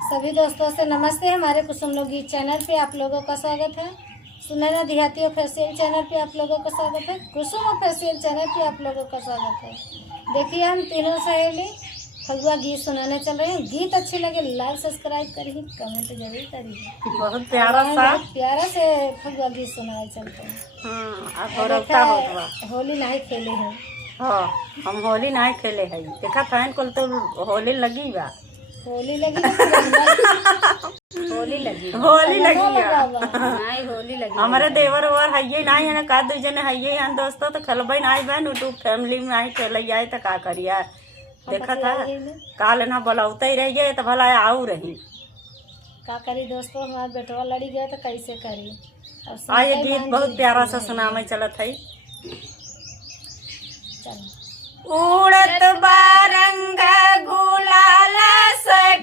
सभी दोस्तों से नमस्ते। हमारे कुसुम लोग गीत चैनल पे आप लोगों का स्वागत है। सुनैना देहाती ऑफिशियल चैनल पे आप लोगों का स्वागत है। कुसुम ऑफिशियल चैनल पे आप लोगों का स्वागत है। देखिए हम तीनों सहेली फगुआ गीत सुनाने चल रहे हैं। गीत अच्छे लगे लाइक सब्सक्राइब करिए, कमेंट जरूर करिए। बहुत प्यारा सा बहुत प्यारा से फगुआ गीत सुनाए चलते हैं। होली नहीं खेले हैं। हाँ, हम होली नहीं खेले है। देखा फैन को तो होली लगी बा। होली लगी होली लगी नहीं होली लगी। हमारे देवर और है नहीं है ना, का दू जने है हम दोस्तों तो खेलबे नहीं बहन यूट्यूब फैमिली में नहीं खेल जाए तो का करिए। देखा था काल ना बोलाते ही रह गए तो भला आऊ रही का करी दोस्तों। हमारे बेटवा लड़ी गए तो कैसे करी। ये गीत बहुत प्यारा सा सुनामे चलत है। उड़त बारंग गुलाल से